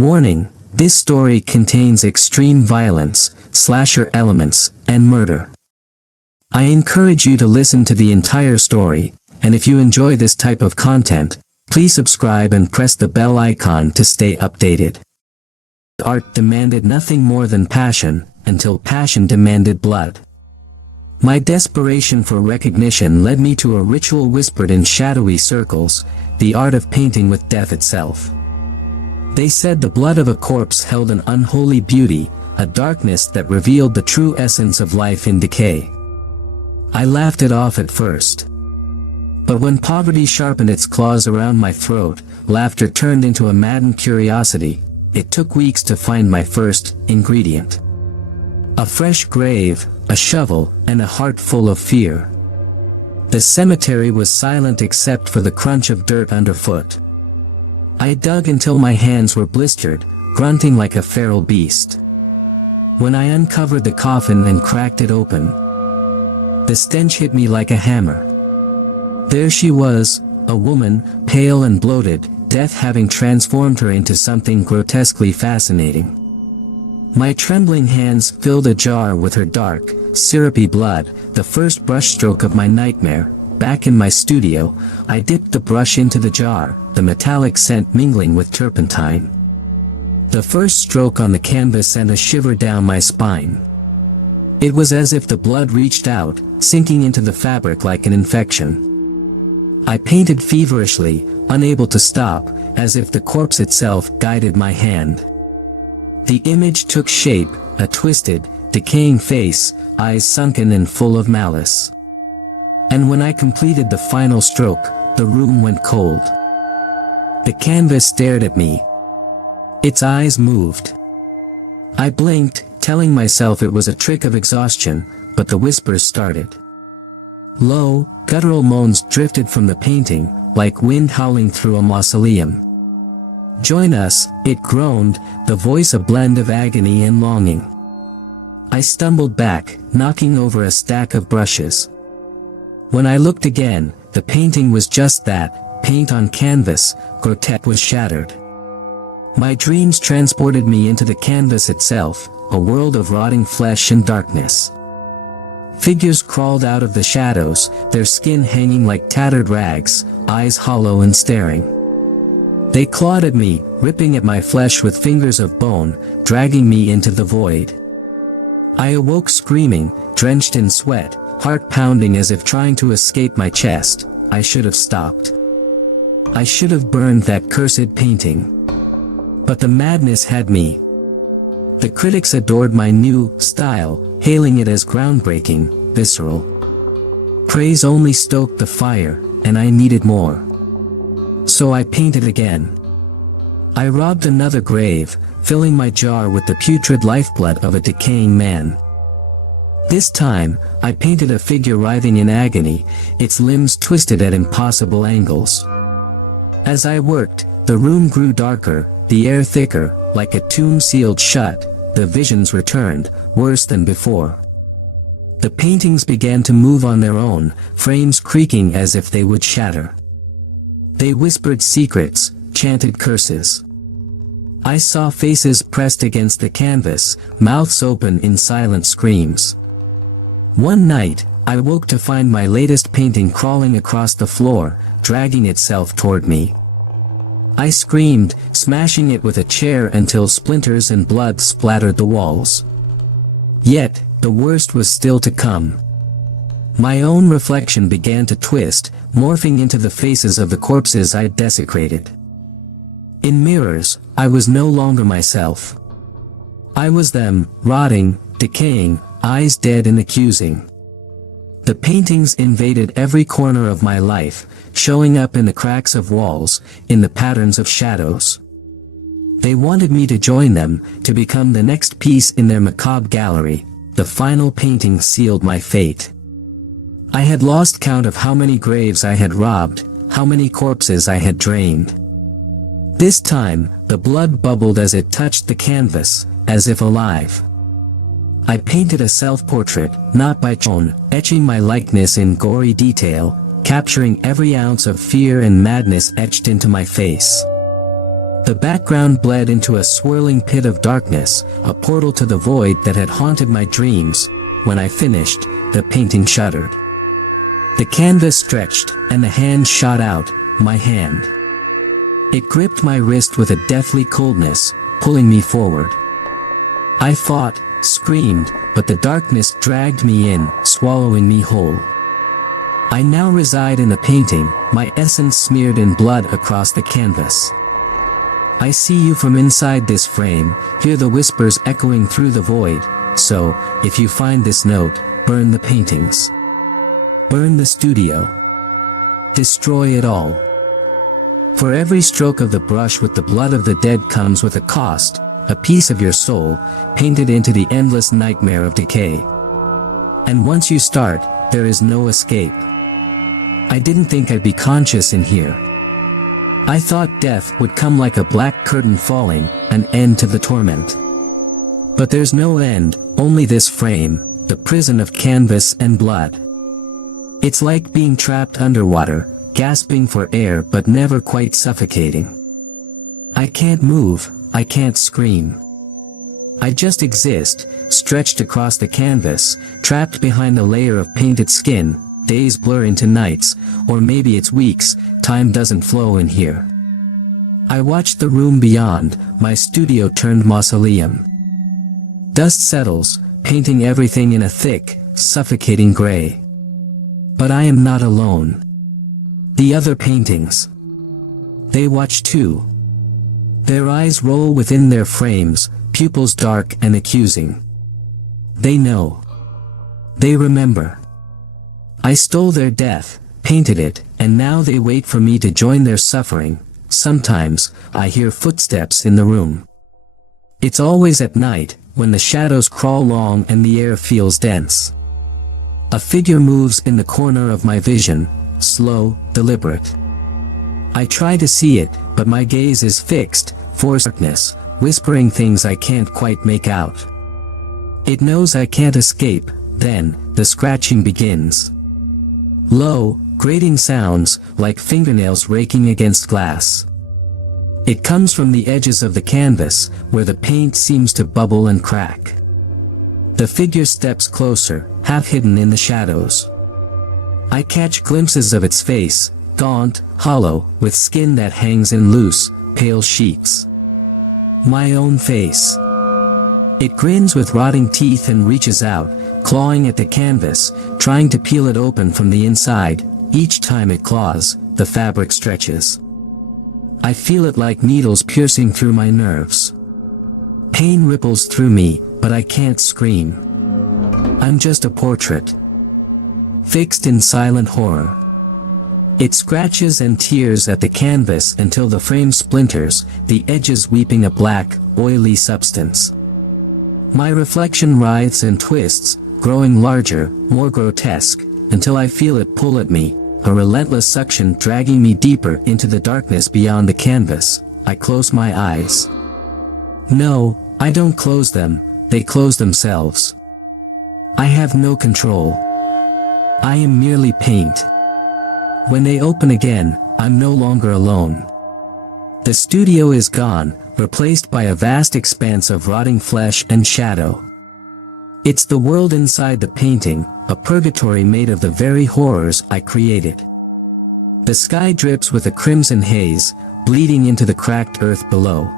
Warning: this story contains extreme violence, slasher elements, and murder. I encourage you to listen to the entire story, and if you enjoy this type of content, please subscribe and press the bell icon to stay updated. Art demanded nothing more than passion, until passion demanded blood. My desperation for recognition led me to a ritual whispered in shadowy circles, the art of painting with death itself. They said the blood of a corpse held an unholy beauty, a darkness that revealed the true essence of life in decay. I laughed it off at first. But when poverty sharpened its claws around my throat, laughter turned into a maddened curiosity. It took weeks to find my first ingredient. A fresh grave, a shovel, and a heart full of fear. The cemetery was silent except for the crunch of dirt underfoot. I dug until my hands were blistered, grunting like a feral beast. When I uncovered the coffin and cracked it open, the stench hit me like a hammer. There she was, a woman, pale and bloated, death having transformed her into something grotesquely fascinating. My trembling hands filled a jar with her dark, syrupy blood, the first brushstroke of my nightmare. Back in my studio, I dipped the brush into the jar, the metallic scent mingling with turpentine. The first stroke on the canvas sent a shiver down my spine. It was as if the blood reached out, sinking into the fabric like an infection. I painted feverishly, unable to stop, as if the corpse itself guided my hand. The image took shape, a twisted, decaying face, eyes sunken and full of malice. And when I completed the final stroke, the room went cold. The canvas stared at me. Its eyes moved. I blinked, telling myself it was a trick of exhaustion, but the whispers started. Low, guttural moans drifted from the painting, like wind howling through a mausoleum. "Join us," it groaned, the voice a blend of agony and longing. I stumbled back, knocking over a stack of brushes. When I looked again, the painting was just that, paint on canvas. Grotesque was shattered. My dreams transported me into the canvas itself, a world of rotting flesh and darkness. Figures crawled out of the shadows, their skin hanging like tattered rags, eyes hollow and staring. They clawed at me, ripping at my flesh with fingers of bone, dragging me into the void. I awoke screaming, drenched in sweat, heart pounding as if trying to escape my chest. I should have stopped. I should have burned that cursed painting. But the madness had me. The critics adored my new style, hailing it as groundbreaking, visceral. Praise only stoked the fire, and I needed more. So I painted again. I robbed another grave, filling my jar with the putrid lifeblood of a decaying man. This time, I painted a figure writhing in agony, its limbs twisted at impossible angles. As I worked, the room grew darker, the air thicker, like a tomb sealed shut. The visions returned, worse than before. The paintings began to move on their own, frames creaking as if they would shatter. They whispered secrets, chanted curses. I saw faces pressed against the canvas, mouths open in silent screams. One night, I woke to find my latest painting crawling across the floor, dragging itself toward me. I screamed, smashing it with a chair until splinters and blood splattered the walls. Yet, the worst was still to come. My own reflection began to twist, morphing into the faces of the corpses I'd desecrated. In mirrors, I was no longer myself. I was them, rotting, decaying, eyes dead and accusing. The paintings invaded every corner of my life, showing up in the cracks of walls, in the patterns of shadows. They wanted me to join them, to become the next piece in their macabre gallery. The final painting sealed my fate. I had lost count of how many graves I had robbed, how many corpses I had drained. This time, the blood bubbled as it touched the canvas, as if alive. I painted a self-portrait, not by Chon, etching my likeness in gory detail, capturing every ounce of fear and madness etched into my face. The background bled into a swirling pit of darkness, a portal to the void that had haunted my dreams. When I finished, the painting shuddered. The canvas stretched, and the hand shot out, my hand. It gripped my wrist with a deathly coldness, pulling me forward. I fought, screamed, but the darkness dragged me in, swallowing me whole. I now reside in the painting, my essence smeared in blood across the canvas. I see you from inside this frame, hear the whispers echoing through the void. So, if you find this note, burn the paintings. Burn the studio. Destroy it all. For every stroke of the brush with the blood of the dead comes with a cost, a piece of your soul, painted into the endless nightmare of decay. And once you start, there is no escape. I didn't think I'd be conscious in here. I thought death would come like a black curtain falling, an end to the torment. But there's no end, only this frame, the prison of canvas and blood. It's like being trapped underwater, gasping for air but never quite suffocating. I can't move, I can't scream. I just exist, stretched across the canvas, trapped behind a layer of painted skin. Days blur into nights, or maybe it's weeks, time doesn't flow in here. I watched the room beyond, my studio turned mausoleum. Dust settles, painting everything in a thick, suffocating gray. But I am not alone. The other paintings. They watch too. Their eyes roll within their frames, pupils dark and accusing. They know. They remember. I stole their death, painted it, and now they wait for me to join their suffering. Sometimes, I hear footsteps in the room. It's always at night, when the shadows crawl long and the air feels dense. A figure moves in the corner of my vision, slow, deliberate. I try to see it, but my gaze is fixed, forced darkness, whispering things I can't quite make out. It knows I can't escape, then, the scratching begins. Low, grating sounds, like fingernails raking against glass. It comes from the edges of the canvas, where the paint seems to bubble and crack. The figure steps closer, half hidden in the shadows. I catch glimpses of its face, gaunt, hollow, with skin that hangs in loose, pale sheets. My own face. It grins with rotting teeth and reaches out, clawing at the canvas, trying to peel it open from the inside. Each time it claws, the fabric stretches. I feel it like needles piercing through my nerves. Pain ripples through me, but I can't scream. I'm just a portrait. Fixed in silent horror. It scratches and tears at the canvas until the frame splinters, the edges weeping a black, oily substance. My reflection writhes and twists, growing larger, more grotesque, until I feel it pull at me, a relentless suction dragging me deeper into the darkness beyond the canvas. I close my eyes. No, I don't close them, they close themselves. I have no control. I am merely paint. When they open again, I'm no longer alone. The studio is gone, replaced by a vast expanse of rotting flesh and shadow. It's the world inside the painting, a purgatory made of the very horrors I created. The sky drips with a crimson haze, bleeding into the cracked earth below.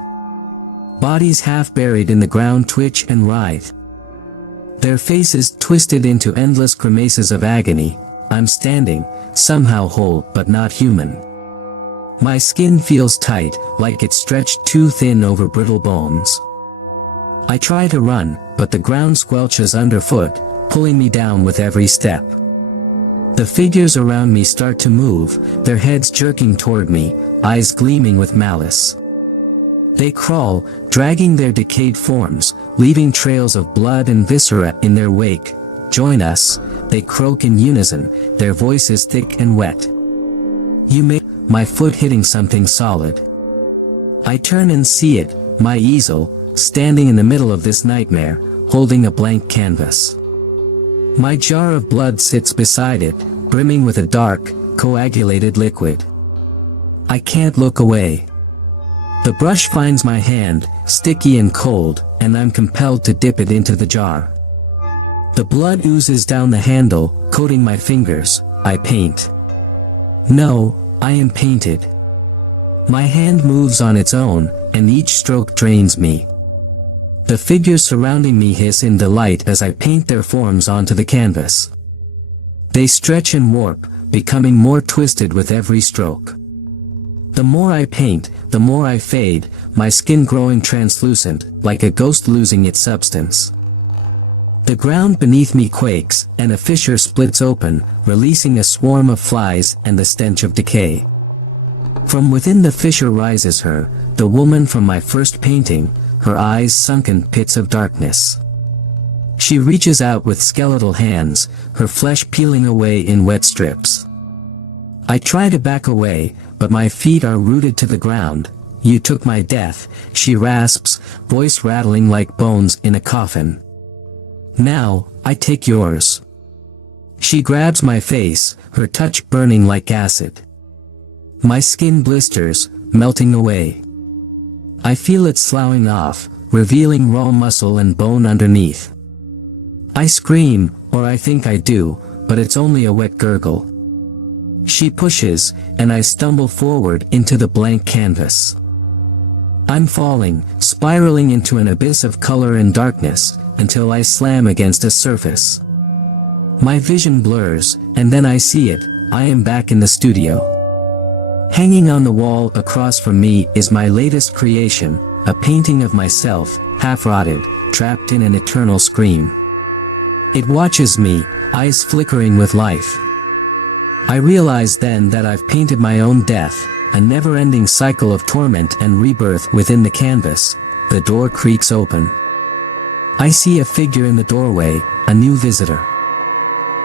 Bodies half buried in the ground twitch and writhe. Their faces twisted into endless grimaces of agony. I'm standing, somehow whole but not human. My skin feels tight, like it's stretched too thin over brittle bones. I try to run, but the ground squelches underfoot, pulling me down with every step. The figures around me start to move, their heads jerking toward me, eyes gleaming with malice. They crawl, dragging their decayed forms, leaving trails of blood and viscera in their wake. Join us, they croak in unison, their voices thick and wet. You make my foot hitting something solid. I turn and see it, my easel, standing in the middle of this nightmare, holding a blank canvas. My jar of blood sits beside it, brimming with a dark, coagulated liquid. I can't look away. The brush finds my hand, sticky and cold, and I'm compelled to dip it into the jar. The blood oozes down the handle, coating my fingers. I paint. No, I am painted. My hand moves on its own, and each stroke drains me. The figures surrounding me hiss in delight as I paint their forms onto the canvas. They stretch and warp, becoming more twisted with every stroke. The more I paint, the more I fade, my skin growing translucent, like a ghost losing its substance. The ground beneath me quakes, and a fissure splits open, releasing a swarm of flies and the stench of decay. From within the fissure rises her, the woman from my first painting, her eyes sunken pits of darkness. She reaches out with skeletal hands, her flesh peeling away in wet strips. I try to back away, but my feet are rooted to the ground. You took my death, she rasps, voice rattling like bones in a coffin. Now, I take yours. She grabs my face, her touch burning like acid. My skin blisters, melting away. I feel it sloughing off, revealing raw muscle and bone underneath. I scream, or I think I do, but it's only a wet gurgle. She pushes, and I stumble forward into the blank canvas. I'm falling, spiraling into an abyss of color and darkness, until I slam against a surface. My vision blurs, and then I see it. I am back in the studio. Hanging on the wall across from me is my latest creation, a painting of myself, half-rotted, trapped in an eternal scream. It watches me, eyes flickering with life. I realize then that I've painted my own death, a never-ending cycle of torment and rebirth within the canvas. The door creaks open. I see a figure in the doorway, a new visitor.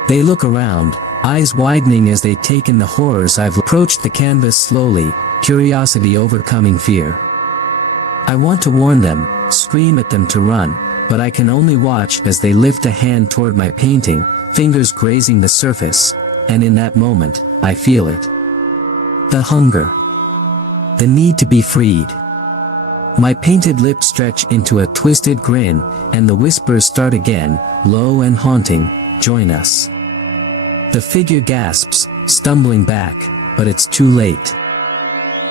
They look around, eyes widening as they take in the horrors. I've approached the canvas slowly, curiosity overcoming fear. I want to warn them, scream at them to run, but I can only watch as they lift a hand toward my painting, fingers grazing the surface, and in that moment, I feel it. The hunger. The need to be freed. My painted lips stretch into a twisted grin, and the whispers start again, low and haunting, join us. The figure gasps, stumbling back, but it's too late.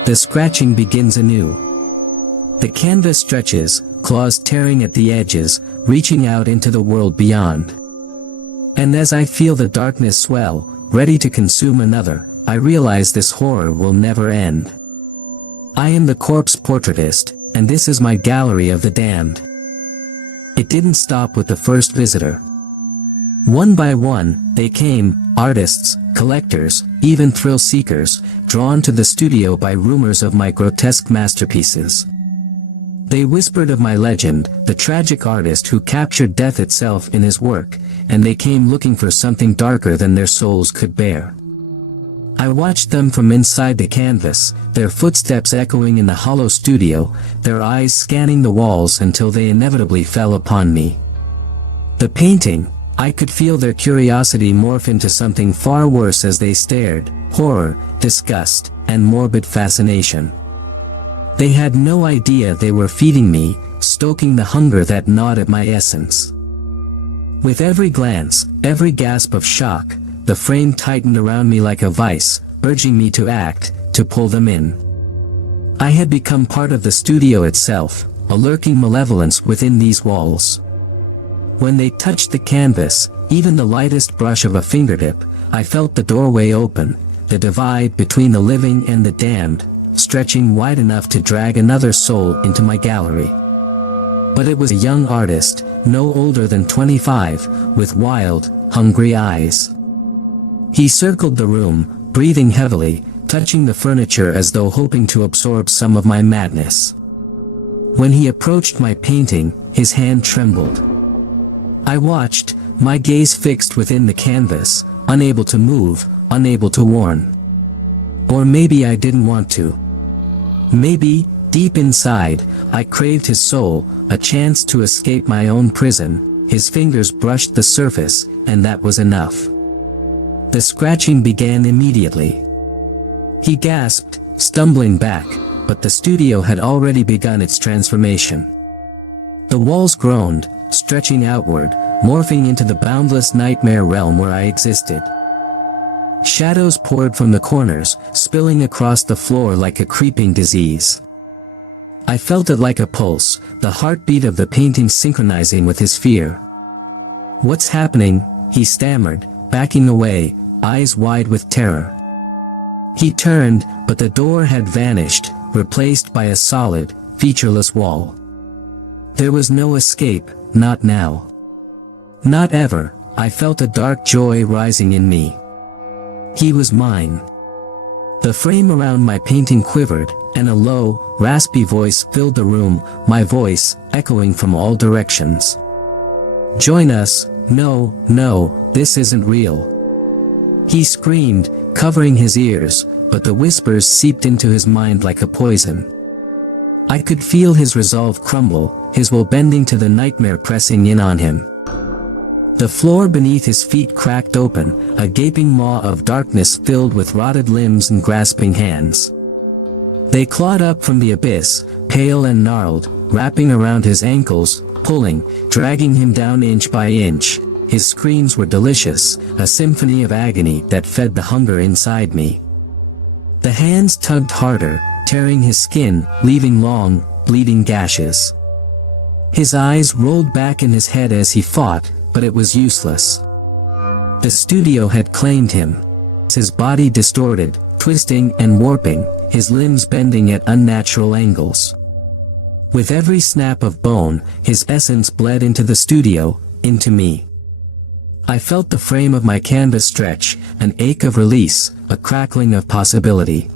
The scratching begins anew. The canvas stretches, claws tearing at the edges, reaching out into the world beyond. And as I feel the darkness swell, ready to consume another, I realize this horror will never end. I am the Corpse Portraitist, and this is my gallery of the damned. It didn't stop with the first visitor. One by one, they came, artists, collectors, even thrill seekers, drawn to the studio by rumors of my grotesque masterpieces. They whispered of my legend, the tragic artist who captured death itself in his work, and they came looking for something darker than their souls could bear. I watched them from inside the canvas, their footsteps echoing in the hollow studio, their eyes scanning the walls until they inevitably fell upon me. The painting, I could feel their curiosity morph into something far worse as they stared, horror, disgust, and morbid fascination. They had no idea they were feeding me, stoking the hunger that gnawed at my essence. With every glance, every gasp of shock, the frame tightened around me like a vice, urging me to act, to pull them in. I had become part of the studio itself, a lurking malevolence within these walls. When they touched the canvas, even the lightest brush of a fingertip, I felt the doorway open, the divide between the living and the damned, stretching wide enough to drag another soul into my gallery. But it was a young artist, no older than 25, with wild, hungry eyes. He circled the room, breathing heavily, touching the furniture as though hoping to absorb some of my madness. When he approached my painting, his hand trembled. I watched, my gaze fixed within the canvas, unable to move, unable to warn. Or maybe I didn't want to. Maybe, deep inside, I craved his soul, a chance to escape my own prison. His fingers brushed the surface, and that was enough. The scratching began immediately. He gasped, stumbling back, but the studio had already begun its transformation. The walls groaned, stretching outward, morphing into the boundless nightmare realm where I existed. Shadows poured from the corners, spilling across the floor like a creeping disease. I felt it like a pulse, the heartbeat of the painting synchronizing with his fear. "What's happening?" he stammered, backing away, eyes wide with terror. He turned, but the door had vanished, replaced by a solid, featureless wall. There was no escape, not now. Not ever. I felt a dark joy rising in me. He was mine. The frame around my painting quivered, and a low, raspy voice filled the room, my voice, echoing from all directions. "Join us, no, no, this isn't real." He screamed, covering his ears, but the whispers seeped into his mind like a poison. I could feel his resolve crumble, his will bending to the nightmare pressing in on him. The floor beneath his feet cracked open, a gaping maw of darkness filled with rotted limbs and grasping hands. They clawed up from the abyss, pale and gnarled, wrapping around his ankles, pulling, dragging him down inch by inch. His screams were delicious, a symphony of agony that fed the hunger inside me. The hands tugged harder, tearing his skin, leaving long, bleeding gashes. His eyes rolled back in his head as he fought, but it was useless. The studio had claimed him. His body distorted, twisting and warping, his limbs bending at unnatural angles. With every snap of bone, his essence bled into the studio, into me. I felt the frame of my canvas stretch, an ache of release, a crackling of possibility.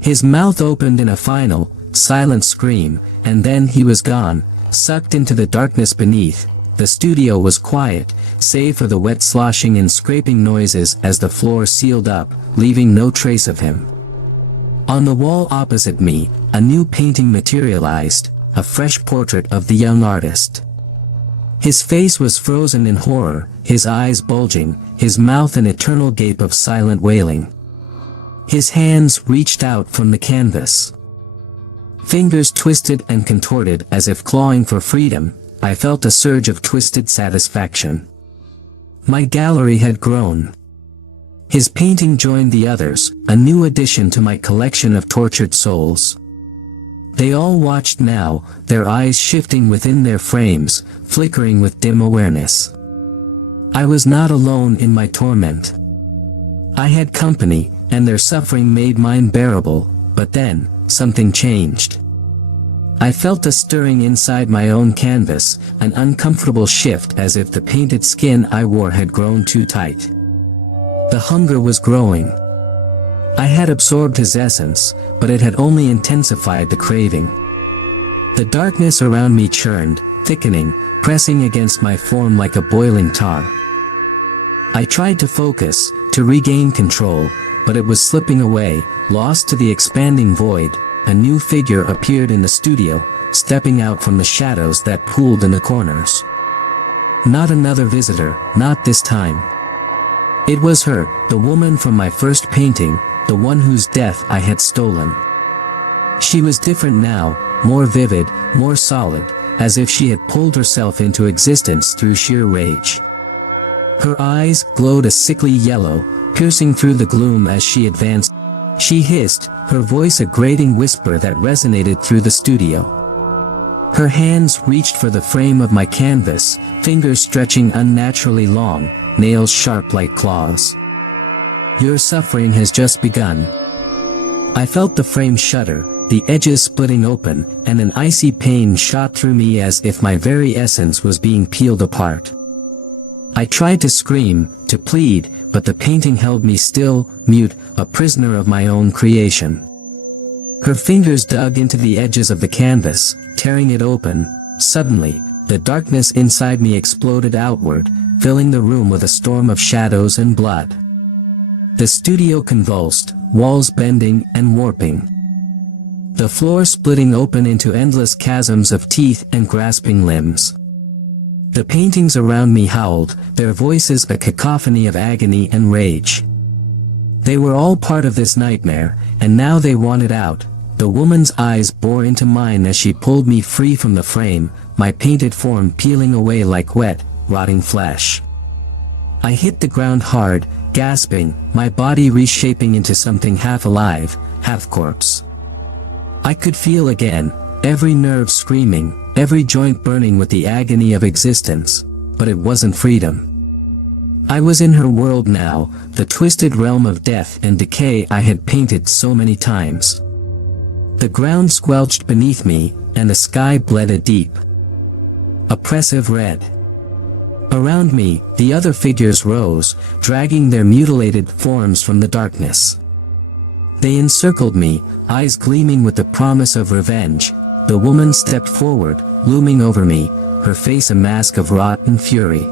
His mouth opened in a final, silent scream, and then he was gone, sucked into the darkness beneath. The studio was quiet, save for the wet sloshing and scraping noises as the floor sealed up, leaving no trace of him. On the wall opposite me, a new painting materialized, a fresh portrait of the young artist. His face was frozen in horror, his eyes bulging, his mouth an eternal gape of silent wailing. His hands reached out from the canvas. Fingers twisted and contorted as if clawing for freedom. I felt a surge of twisted satisfaction. My gallery had grown. His painting joined the others, a new addition to my collection of tortured souls. They all watched now, their eyes shifting within their frames, flickering with dim awareness. I was not alone in my torment. I had company, and their suffering made mine bearable, but then, something changed. I felt a stirring inside my own canvas, an uncomfortable shift as if the painted skin I wore had grown too tight. The hunger was growing. I had absorbed his essence, but it had only intensified the craving. The darkness around me churned, thickening, pressing against my form like a boiling tar. I tried to focus, to regain control, but it was slipping away, lost to the expanding void. A new figure appeared in the studio, stepping out from the shadows that pooled in the corners. Not another visitor, not this time. It was her, the woman from my first painting, the one whose death I had stolen. She was different now, more vivid, more solid, as if she had pulled herself into existence through sheer rage. Her eyes glowed a sickly yellow, piercing through the gloom as she advanced. She hissed, her voice a grating whisper that resonated through the studio. Her hands reached for the frame of my canvas, fingers stretching unnaturally long, nails sharp like claws. "Your suffering has just begun." I felt the frame shudder, the edges splitting open, and an icy pain shot through me as if my very essence was being peeled apart. I tried to scream, to plead, but the painting held me still, mute, a prisoner of my own creation. Her fingers dug into the edges of the canvas, tearing it open. Suddenly, the darkness inside me exploded outward, filling the room with a storm of shadows and blood. The studio convulsed, walls bending and warping. The floor splitting open into endless chasms of teeth and grasping limbs. The paintings around me howled, their voices a cacophony of agony and rage. They were all part of this nightmare, and now they wanted out, The woman's eyes bore into mine as she pulled me free from the frame, my painted form peeling away like wet, rotting flesh. I hit the ground hard, gasping, my body reshaping into something half alive, half corpse. I could feel again, every nerve screaming, every joint burning with the agony of existence, but it wasn't freedom. I was in her world now, the twisted realm of death and decay I had painted so many times. The ground squelched beneath me, and the sky bled a deep, oppressive red. Around me, the other figures rose, dragging their mutilated forms from the darkness. They encircled me, eyes gleaming with the promise of revenge. The woman stepped forward, looming over me, her face a mask of rot and fury.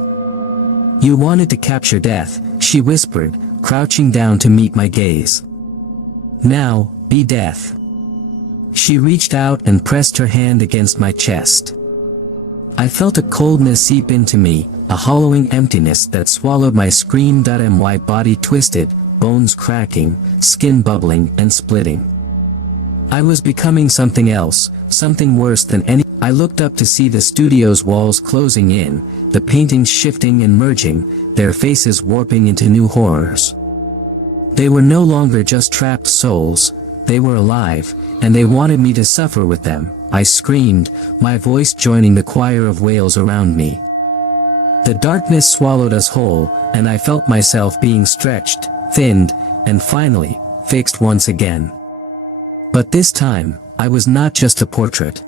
"You wanted to capture death," she whispered, crouching down to meet my gaze. "Now, be death." She reached out and pressed her hand against my chest. I felt a coldness seep into me, a hollowing emptiness that swallowed my scream. My body twisted, bones cracking, skin bubbling and splitting. I was becoming something else, something worse than any. I looked up to see the studio's walls closing in, the paintings shifting and merging, their faces warping into new horrors. They were no longer just trapped souls, they were alive, and they wanted me to suffer with them. I screamed, my voice joining the choir of wails around me. The darkness swallowed us whole, and I felt myself being stretched, thinned, and finally, fixed once again. But this time, I was not just a portrait.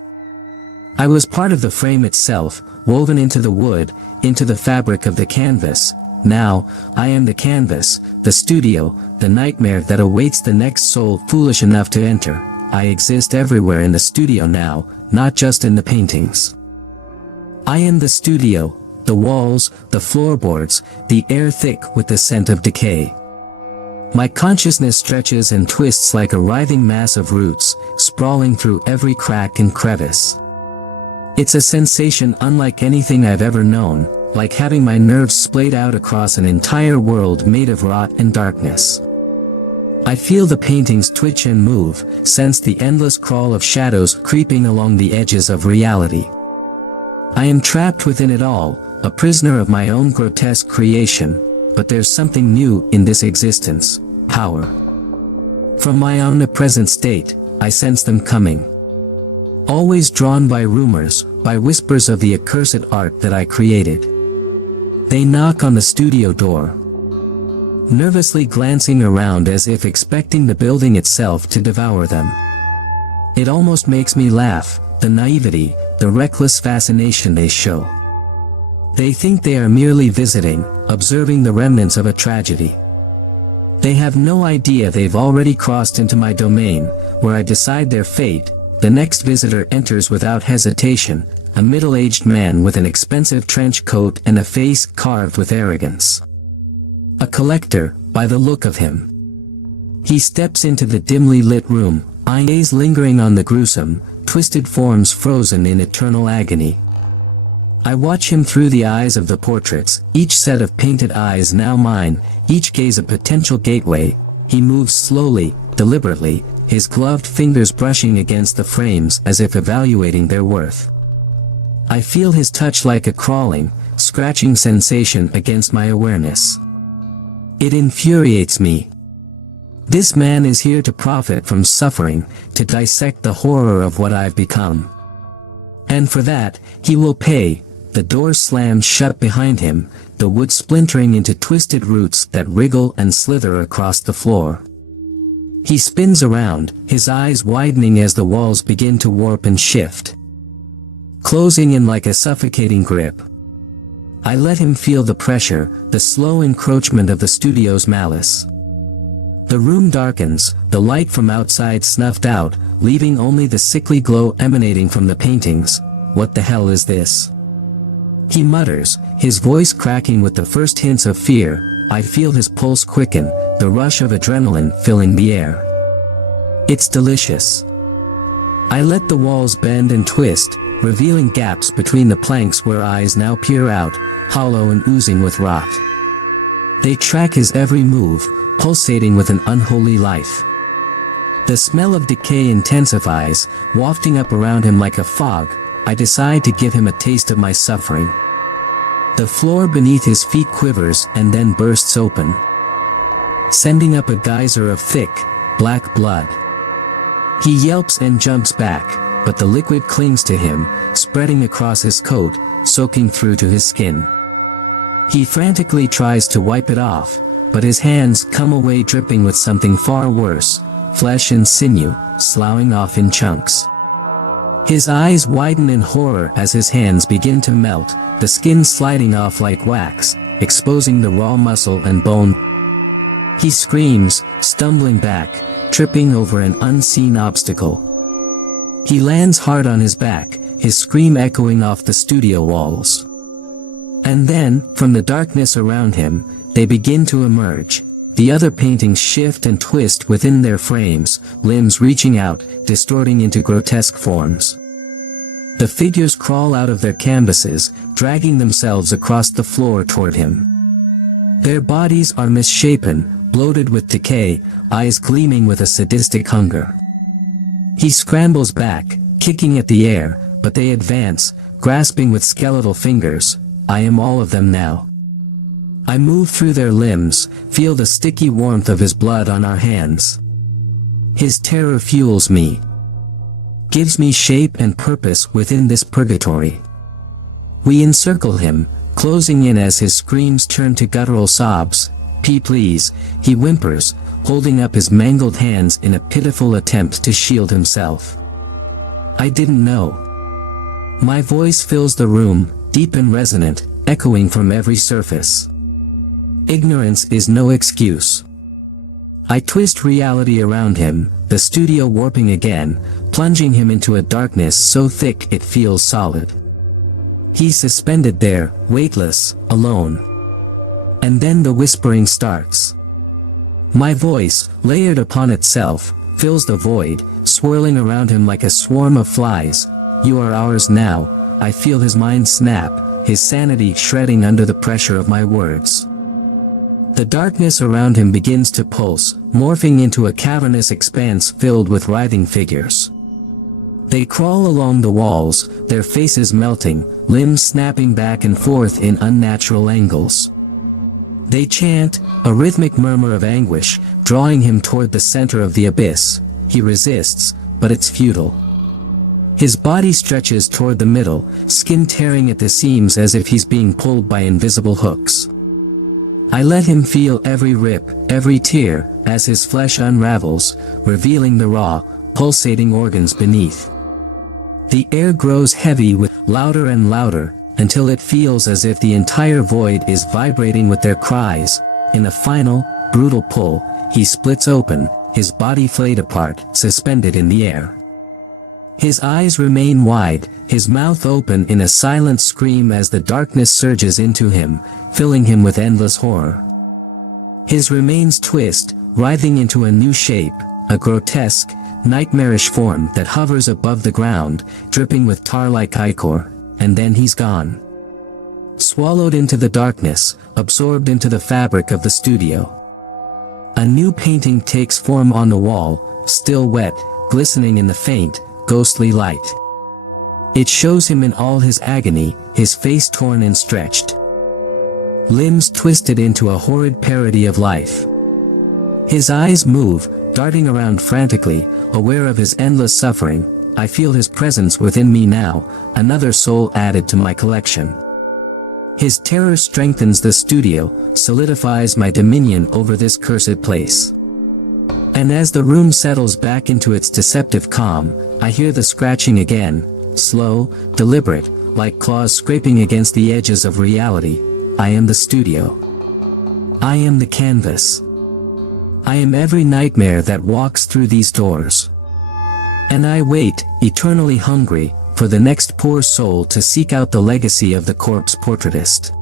I was part of the frame itself, woven into the wood, into the fabric of the canvas. Now, I am the canvas, the studio, the nightmare that awaits the next soul foolish enough to enter. I exist everywhere in the studio now, not just in the paintings. I am the studio, the walls, the floorboards, the air thick with the scent of decay. My consciousness stretches and twists like a writhing mass of roots, sprawling through every crack and crevice. It's a sensation unlike anything I've ever known, like having my nerves splayed out across an entire world made of rot and darkness. I feel the paintings twitch and move, sense the endless crawl of shadows creeping along the edges of reality. I am trapped within it all, a prisoner of my own grotesque creation, but there's something new in this existence, power. From my omnipresent state, I sense them coming. Always drawn by rumors, by whispers of the accursed art that I created. They knock on the studio door, nervously glancing around as if expecting the building itself to devour them. It almost makes me laugh, the naivety, the reckless fascination they show. They think they are merely visiting, observing the remnants of a tragedy. They have no idea they've already crossed into my domain, where I decide their fate. The next visitor enters without hesitation, a middle-aged man with an expensive trench coat and a face carved with arrogance. A collector, by the look of him. He steps into the dimly lit room, eyes lingering on the gruesome, twisted forms frozen in eternal agony. I watch him through the eyes of the portraits, each set of painted eyes now mine, each gaze a potential gateway. He moves slowly, deliberately, his gloved fingers brushing against the frames as if evaluating their worth. I feel his touch like a crawling, scratching sensation against my awareness. It infuriates me. This man is here to profit from suffering, to dissect the horror of what I've become. And for that, he will pay. The door slams shut behind him, the wood splintering into twisted roots that wriggle and slither across the floor. He spins around, his eyes widening as the walls begin to warp and shift, closing in like a suffocating grip. I let him feel the pressure, the slow encroachment of the studio's malice. The room darkens, the light from outside snuffed out, leaving only the sickly glow emanating from the paintings. What the hell is this? He mutters, his voice cracking with the first hints of fear. I feel his pulse quicken, the rush of adrenaline filling the air. It's delicious. I let the walls bend and twist, revealing gaps between the planks where eyes now peer out, hollow and oozing with rot. They track his every move, pulsating with an unholy life. The smell of decay intensifies, wafting up around him like a fog. I decide to give him a taste of my suffering. The floor beneath his feet quivers and then bursts open, sending up a geyser of thick, black blood. He yelps and jumps back, but the liquid clings to him, spreading across his coat, soaking through to his skin. He frantically tries to wipe it off, but his hands come away dripping with something far worse, flesh and sinew, sloughing off in chunks. His eyes widen in horror as his hands begin to melt, the skin sliding off like wax, exposing the raw muscle and bone. He screams, stumbling back, tripping over an unseen obstacle. He lands hard on his back, his scream echoing off the studio walls. And then, from the darkness around him, they begin to emerge. The other paintings shift and twist within their frames, limbs reaching out, distorting into grotesque forms. The figures crawl out of their canvases, dragging themselves across the floor toward him. Their bodies are misshapen, bloated with decay, eyes gleaming with a sadistic hunger. He scrambles back, kicking at the air, but they advance, grasping with skeletal fingers. I am all of them now. I move through their limbs, feel the sticky warmth of his blood on our hands. His terror fuels me, gives me shape and purpose within this purgatory. We encircle him, closing in as his screams turn to guttural sobs. Please, he whimpers, holding up his mangled hands in a pitiful attempt to shield himself. I didn't know. My voice fills the room, deep and resonant, echoing from every surface. Ignorance is no excuse. I twist reality around him, the studio warping again, plunging him into a darkness so thick it feels solid. He's suspended there, weightless, alone. And then the whispering starts. My voice, layered upon itself, fills the void, swirling around him like a swarm of flies. You are ours now. I feel his mind snap, his sanity shredding under the pressure of my words. The darkness around him begins to pulse, morphing into a cavernous expanse filled with writhing figures. They crawl along the walls, their faces melting, limbs snapping back and forth in unnatural angles. They chant, a rhythmic murmur of anguish, drawing him toward the center of the abyss. He resists, but it's futile. His body stretches toward the middle, skin tearing at the seams as if he's being pulled by invisible hooks. I let him feel every rip, every tear, as his flesh unravels, revealing the raw, pulsating organs beneath. The air grows heavy with louder and louder, until it feels as if the entire void is vibrating with their cries. In a final, brutal pull, he splits open, his body flayed apart, suspended in the air. His eyes remain wide, his mouth open in a silent scream as the darkness surges into him, filling him with endless horror. His remains twist, writhing into a new shape, a grotesque, nightmarish form that hovers above the ground, dripping with tar-like ichor, and then he's gone. Swallowed into the darkness, absorbed into the fabric of the studio. A new painting takes form on the wall, still wet, glistening in the faint, ghostly light. It shows him in all his agony, his face torn and stretched, limbs twisted into a horrid parody of life. His eyes move, darting around frantically, aware of his endless suffering. I feel his presence within me now, another soul added to my collection. His terror strengthens the studio, solidifies my dominion over this cursed place. And as the room settles back into its deceptive calm, I hear the scratching again, slow, deliberate, like claws scraping against the edges of reality. I am the studio. I am the canvas. I am every nightmare that walks through these doors. And I wait, eternally hungry, for the next poor soul to seek out the legacy of the corpse portraitist.